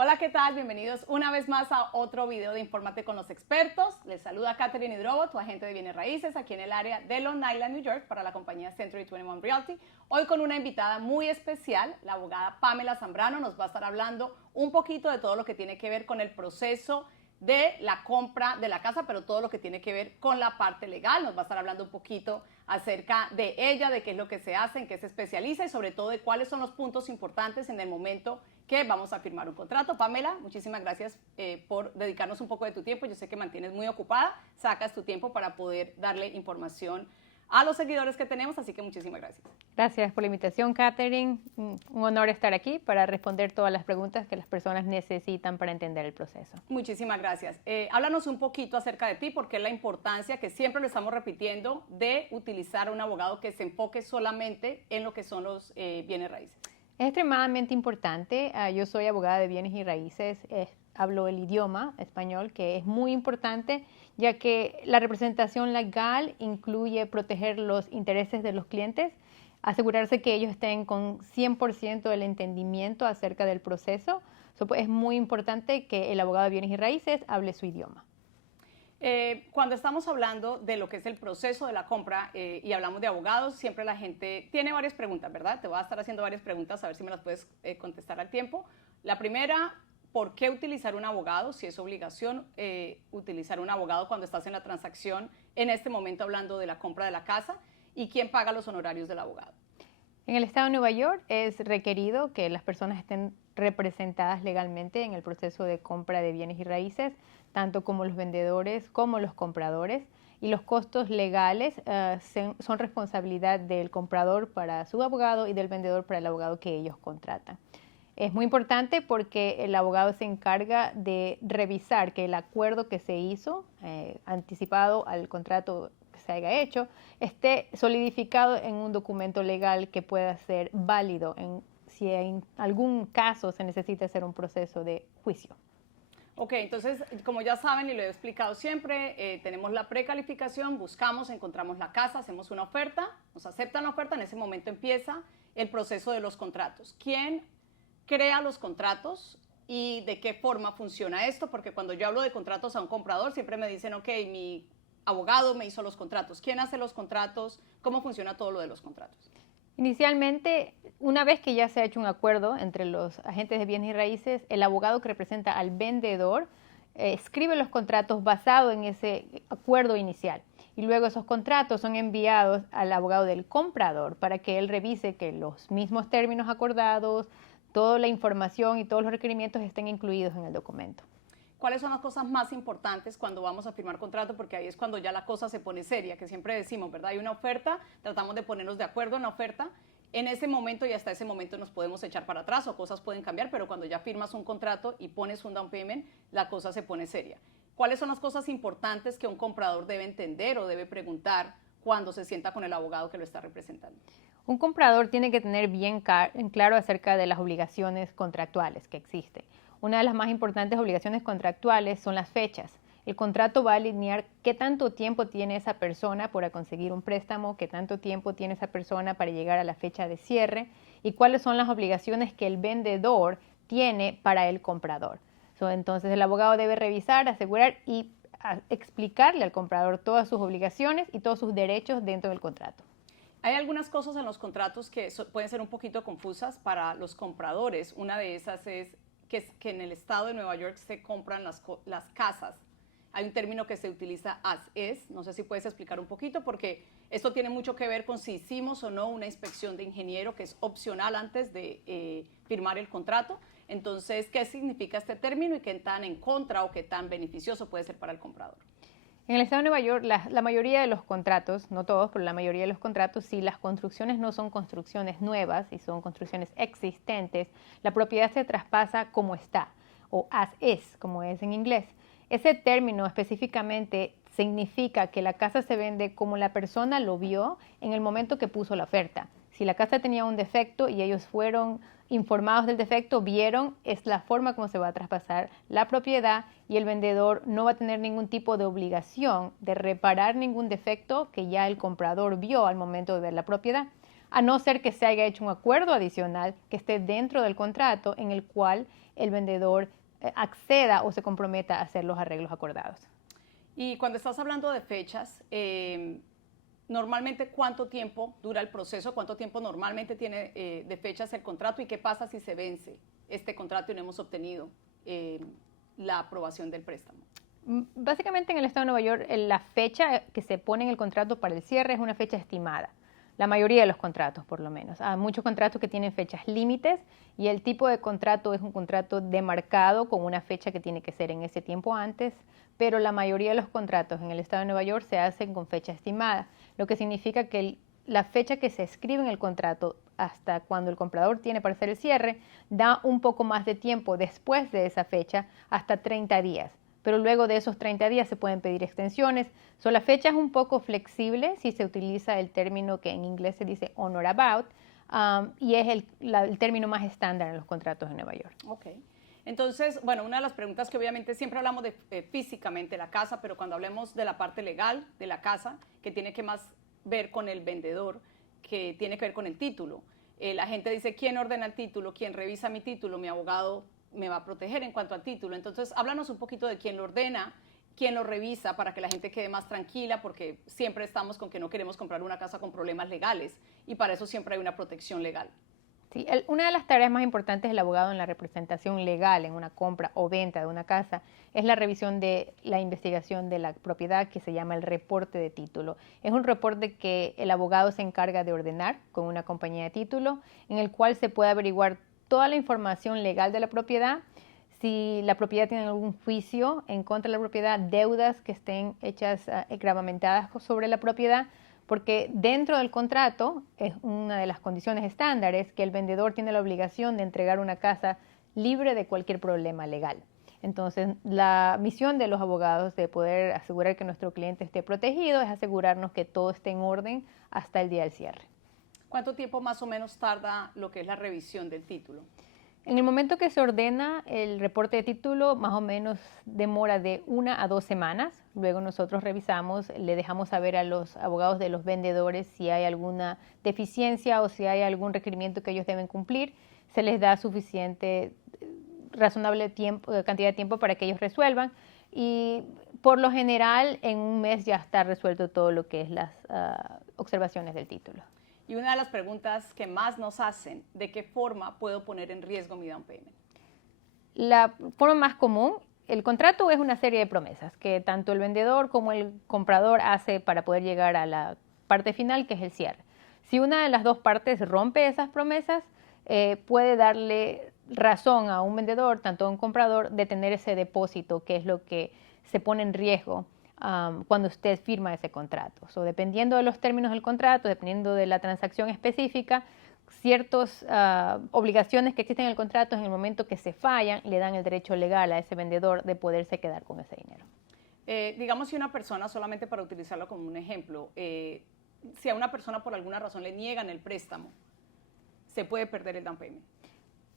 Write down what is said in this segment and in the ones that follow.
Hola, ¿qué tal? Bienvenidos una vez más a otro video de Infórmate con los expertos. Les saluda Catherine Hidrobo, tu agente de bienes raíces aquí en el área de Long Island, New York, para la compañía Century 21 Realty. Hoy con una invitada muy especial, la abogada Pamela Zambrano, nos va a estar hablando un poquito de todo lo que tiene que ver con el proceso de la compra de la casa, pero todo lo que tiene que ver con la parte legal. Nos va a estar hablando un poquito acerca de ella, de qué es lo que se hace, en qué se especializa y sobre todo de cuáles son los puntos importantes en el momento que vamos a firmar un contrato. Pamela, muchísimas gracias por dedicarnos un poco de tu tiempo. Yo sé que mantienes muy ocupada, sacas tu tiempo para poder darle información a los seguidores que tenemos, así que muchísimas gracias. Gracias por la invitación, Catherine. Un honor estar aquí para responder todas las preguntas que las personas necesitan para entender el proceso. Muchísimas gracias. Háblanos un poquito acerca de ti, porque es la importancia que siempre lo estamos repitiendo de utilizar a un abogado que se enfoque solamente en lo que son los bienes raíces. Es extremadamente importante. Yo soy abogada de bienes y raíces. Hablo el idioma español, que es muy importante, ya que la representación legal incluye proteger los intereses de los clientes, asegurarse que ellos estén con 100% del entendimiento acerca del proceso. Es muy importante que el abogado de bienes y raíces hable su idioma. Cuando estamos hablando de lo que es el proceso de la compra y hablamos de abogados, siempre la gente tiene varias preguntas, ¿verdad? Te voy a estar haciendo varias preguntas, a ver si me las puedes contestar al tiempo. La primera, ¿por qué utilizar un abogado? Si es obligación utilizar un abogado cuando estás en la transacción, en este momento hablando de la compra de la casa, ¿y quién paga los honorarios del abogado? En el estado de Nueva York es requerido que las personas estén representadas legalmente en el proceso de compra de bienes y raíces, tanto como los vendedores como los compradores, y los costos legales son responsabilidad del comprador para su abogado y del vendedor para el abogado que ellos contratan. Es muy importante porque el abogado se encarga de revisar que el acuerdo que se hizo anticipado al contrato que se haya hecho esté solidificado en un documento legal que pueda ser válido si en algún caso se necesita hacer un proceso de juicio. Ok, entonces, como ya saben y lo he explicado siempre, tenemos la precalificación, buscamos, encontramos la casa, hacemos una oferta, nos aceptan la oferta, en ese momento empieza el proceso de los contratos. ¿Quién crea los contratos y de qué forma funciona esto? Porque cuando yo hablo de contratos a un comprador, siempre me dicen, ok, mi abogado me hizo los contratos. ¿Quién hace los contratos? ¿Cómo funciona todo lo de los contratos? Inicialmente, una vez que ya se ha hecho un acuerdo entre los agentes de bienes y raíces, el abogado que representa al vendedor escribe los contratos basados en ese acuerdo inicial. Y luego esos contratos son enviados al abogado del comprador para que él revise que los mismos términos acordados, toda la información y todos los requerimientos estén incluidos en el documento. ¿Cuáles son las cosas más importantes cuando vamos a firmar contrato? Porque ahí es cuando ya la cosa se pone seria, que siempre decimos, ¿verdad? Hay una oferta, tratamos de ponernos de acuerdo en la oferta. En ese momento y hasta ese momento nos podemos echar para atrás o cosas pueden cambiar, pero cuando ya firmas un contrato y pones un down payment, la cosa se pone seria. ¿Cuáles son las cosas importantes que un comprador debe entender o debe preguntar cuando se sienta con el abogado que lo está representando? Un comprador tiene que tener bien claro acerca de las obligaciones contractuales que existen. Una de las más importantes obligaciones contractuales son las fechas. El contrato va a alinear qué tanto tiempo tiene esa persona para conseguir un préstamo, qué tanto tiempo tiene esa persona para llegar a la fecha de cierre y cuáles son las obligaciones que el vendedor tiene para el comprador. Entonces el abogado debe revisar, asegurar y explicarle al comprador todas sus obligaciones y todos sus derechos dentro del contrato. Hay algunas cosas en los contratos que pueden ser un poquito confusas para los compradores. Una de esas es que en el estado de Nueva York se compran las casas. Hay un término que se utiliza as is, no sé si puedes explicar un poquito, porque esto tiene mucho que ver con si hicimos o no una inspección de ingeniero, que es opcional antes de firmar el contrato. Entonces, ¿qué significa este término y qué tan en contra o qué tan beneficioso puede ser para el comprador? En el estado de Nueva York, la mayoría de los contratos, no todos, pero la mayoría de los contratos, si las construcciones no son construcciones nuevas y son construcciones existentes, la propiedad se traspasa como está, o as is, como es en inglés. Ese término específicamente significa que la casa se vende como la persona lo vio en el momento que puso la oferta. Si la casa tenía un defecto y ellos fueron informados del defecto, vieron, es la forma como se va a traspasar la propiedad y el vendedor no va a tener ningún tipo de obligación de reparar ningún defecto que ya el comprador vio al momento de ver la propiedad. a no ser que se haya hecho un acuerdo adicional que esté dentro del contrato en el cual el vendedor acceda o se comprometa a hacer los arreglos acordados. Y cuando estás hablando de fechas, normalmente, ¿cuánto tiempo dura el proceso? ¿Cuánto tiempo normalmente tiene de fechas el contrato? ¿Y qué pasa si se vence este contrato y no hemos obtenido la aprobación del préstamo? Básicamente en el estado de Nueva York, la fecha que se pone en el contrato para el cierre es una fecha estimada. La mayoría de los contratos, por lo menos. Hay muchos contratos que tienen fechas límites y el tipo de contrato es un contrato demarcado con una fecha que tiene que ser en ese tiempo antes, pero la mayoría de los contratos en el estado de Nueva York se hacen con fecha estimada, lo que significa que la fecha que se escribe en el contrato hasta cuando el comprador tiene para hacer el cierre da un poco más de tiempo después de esa fecha, hasta 30 días. Pero luego de esos 30 días se pueden pedir extensiones. La fecha es un poco flexible si se utiliza el término que en inglés se dice on or about, y es el término más estándar en los contratos en Nueva York. Ok. Entonces, bueno, una de las preguntas que obviamente siempre hablamos de físicamente la casa, pero cuando hablemos de la parte legal de la casa, que tiene que más ver con el vendedor, que tiene que ver con el título. La gente dice, ¿quién ordena el título? ¿Quién revisa mi título? Mi abogado me va a proteger en cuanto al título. Entonces, háblanos un poquito de quién lo ordena, quién lo revisa para que la gente quede más tranquila, porque siempre estamos con que no queremos comprar una casa con problemas legales y para eso siempre hay una protección legal. Sí, una de las tareas más importantes del abogado en la representación legal en una compra o venta de una casa es la revisión de la investigación de la propiedad, que se llama el reporte de título. Es un reporte que el abogado se encarga de ordenar con una compañía de título, en el cual se puede averiguar toda la información legal de la propiedad, si la propiedad tiene algún juicio en contra de la propiedad, deudas que estén hechas gravamentadas sobre la propiedad, porque dentro del contrato es una de las condiciones estándares que el vendedor tiene la obligación de entregar una casa libre de cualquier problema legal. Entonces, la misión de los abogados de poder asegurar que nuestro cliente esté protegido es asegurarnos que todo esté en orden hasta el día del cierre. ¿Cuánto tiempo más o menos tarda lo que es la revisión del título? En el momento que se ordena el reporte de título, más o menos demora de 1 a 2 semanas. Luego nosotros revisamos, le dejamos saber a los abogados de los vendedores si hay alguna deficiencia o si hay algún requerimiento que ellos deben cumplir. Se les da suficiente, razonable tiempo, cantidad de tiempo para que ellos resuelvan. Y por lo general, en un mes ya está resuelto todo lo que es las observaciones del título. Y una de las preguntas que más nos hacen, ¿de qué forma puedo poner en riesgo mi down payment? La forma más común, el contrato es una serie de promesas que tanto el vendedor como el comprador hace para poder llegar a la parte final, que es el cierre. Si una de las dos partes rompe esas promesas, puede darle razón a un vendedor, tanto a un comprador, de tener ese depósito, que es lo que se pone en riesgo cuando usted firma ese contrato. Dependiendo de los términos del contrato, dependiendo de la transacción específica, ciertas obligaciones que existen en el contrato, en el momento que se fallan, le dan el derecho legal a ese vendedor de poderse quedar con ese dinero. Digamos, si una persona, solamente para utilizarlo como un ejemplo, si a una persona por alguna razón le niegan el préstamo, ¿se puede perder el down payment?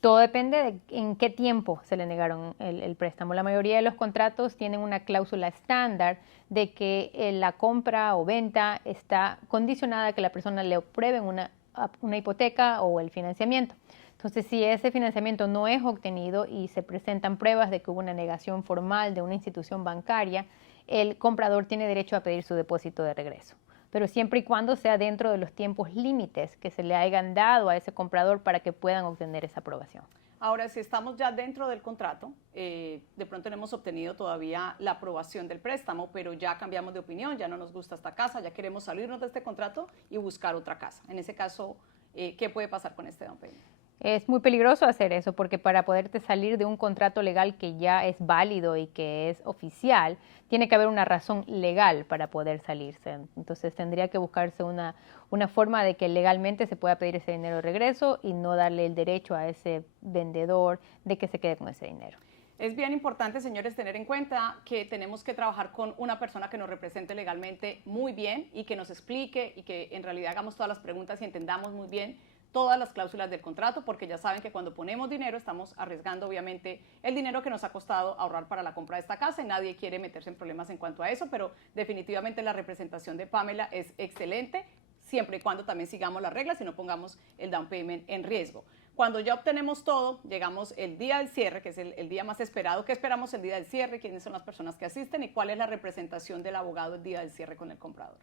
Todo depende de en qué tiempo se le negaron el préstamo. La mayoría de los contratos tienen una cláusula estándar de que la compra o venta está condicionada a que la persona le aprueben una hipoteca o el financiamiento. Entonces, si ese financiamiento no es obtenido y se presentan pruebas de que hubo una negación formal de una institución bancaria, el comprador tiene derecho a pedir su depósito de regreso, pero siempre y cuando sea dentro de los tiempos límites que se le hayan dado a ese comprador para que puedan obtener esa aprobación. Ahora, si estamos ya dentro del contrato, de pronto no hemos obtenido todavía la aprobación del préstamo, pero ya cambiamos de opinión, ya no nos gusta esta casa, ya queremos salirnos de este contrato y buscar otra casa. En ese caso, ¿qué puede pasar con este down payment? Es muy peligroso hacer eso porque para poderte salir de un contrato legal que ya es válido y que es oficial, tiene que haber una razón legal para poder salirse. Entonces tendría que buscarse una forma de que legalmente se pueda pedir ese dinero de regreso y no darle el derecho a ese vendedor de que se quede con ese dinero. Es bien importante, señores, tener en cuenta que tenemos que trabajar con una persona que nos represente legalmente muy bien y que nos explique y que en realidad hagamos todas las preguntas y entendamos muy bien todas las cláusulas del contrato, porque ya saben que cuando ponemos dinero estamos arriesgando obviamente el dinero que nos ha costado ahorrar para la compra de esta casa y nadie quiere meterse en problemas en cuanto a eso, pero definitivamente la representación de Pamela es excelente. siempre y cuando también sigamos las reglas y no pongamos el down payment en riesgo. Cuando ya obtenemos todo, llegamos el día del cierre, que es el día más esperado. ¿Qué esperamos el día del cierre? ¿Quiénes son las personas que asisten? ¿Y cuál es la representación del abogado el día del cierre con el comprador?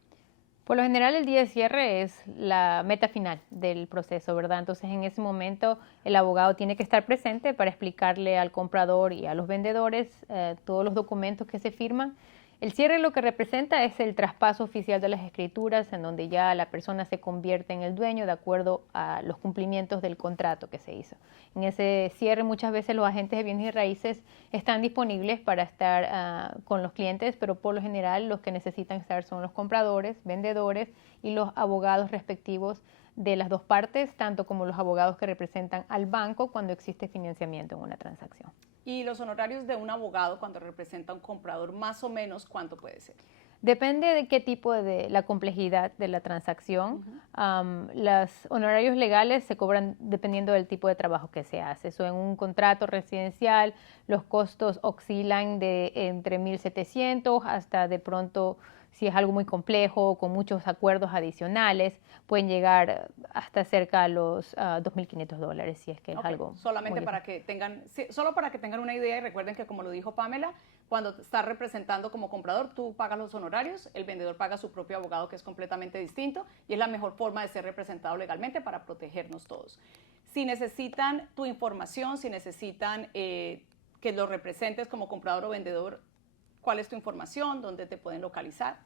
Por lo general, el día de cierre es la meta final del proceso, ¿verdad? Entonces, en ese momento, el abogado tiene que estar presente para explicarle al comprador y a los vendedores todos los documentos que se firman. El cierre lo que representa es el traspaso oficial de las escrituras, en donde ya la persona se convierte en el dueño de acuerdo a los cumplimientos del contrato que se hizo. En ese cierre muchas veces los agentes de bienes y raíces están disponibles para estar con los clientes, pero por lo general los que necesitan estar son los compradores, vendedores y los abogados respectivos de las dos partes, tanto como los abogados que representan al banco cuando existe financiamiento en una transacción. Y los honorarios de un abogado cuando representa a un comprador, más o menos, ¿cuánto puede ser? Depende de qué tipo de la complejidad de la transacción. Los honorarios legales se cobran dependiendo del tipo de trabajo que se hace. En un contrato residencial, los costos oscilan de entre 1.700 hasta de pronto, si es algo muy complejo, con muchos acuerdos adicionales, pueden llegar hasta cerca a los $2.500 si es que es algo. Solamente para que tengan, solo para que tengan una idea y recuerden que, como lo dijo Pamela, cuando estás representando como comprador, tú pagas los honorarios, el vendedor paga su propio abogado, que es completamente distinto, y es la mejor forma de ser representado legalmente para protegernos todos. Si necesitan tu información, si necesitan que lo representes como comprador o vendedor, ¿cuál es tu información? ¿Dónde te pueden localizar?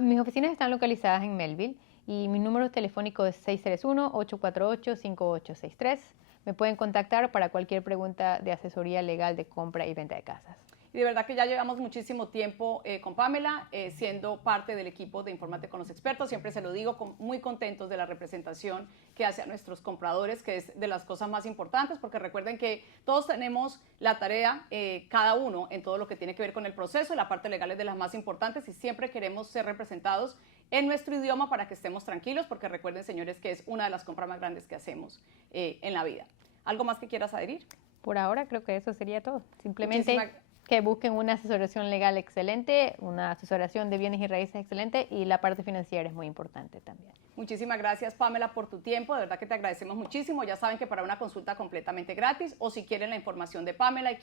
Mis oficinas están localizadas en Melville y mi número telefónico es 631-848-5863. Me pueden contactar para cualquier pregunta de asesoría legal de compra y venta de casas. Y de verdad que ya llevamos muchísimo tiempo con Pamela, siendo parte del equipo de Infórmate con los Expertos. Siempre se lo digo, muy contentos de la representación que hace a nuestros compradores, que es de las cosas más importantes, porque recuerden que todos tenemos la tarea, cada uno, en todo lo que tiene que ver con el proceso. La parte legal es de las más importantes y siempre queremos ser representados en nuestro idioma para que estemos tranquilos, porque recuerden, señores, que es una de las compras más grandes que hacemos en la vida. ¿Algo más que quieras adherir? Por ahora creo que eso sería todo. Simplemente que busquen una asesoración legal excelente, una asesoración de bienes y raíces excelente, y la parte financiera es muy importante también. Muchísimas gracias, Pamela, por tu tiempo. De verdad que te agradecemos muchísimo. Ya saben que para una consulta completamente gratis, o si quieren la información de Pamela y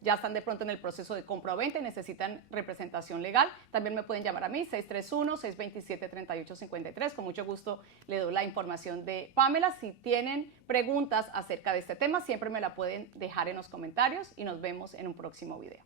ya están de pronto en el proceso de compra o venta y necesitan representación legal, también me pueden llamar a mí, 631-627-3853. Con mucho gusto le doy la información de Pamela. Si tienen preguntas acerca de este tema, siempre me la pueden dejar en los comentarios y nos vemos en un próximo video.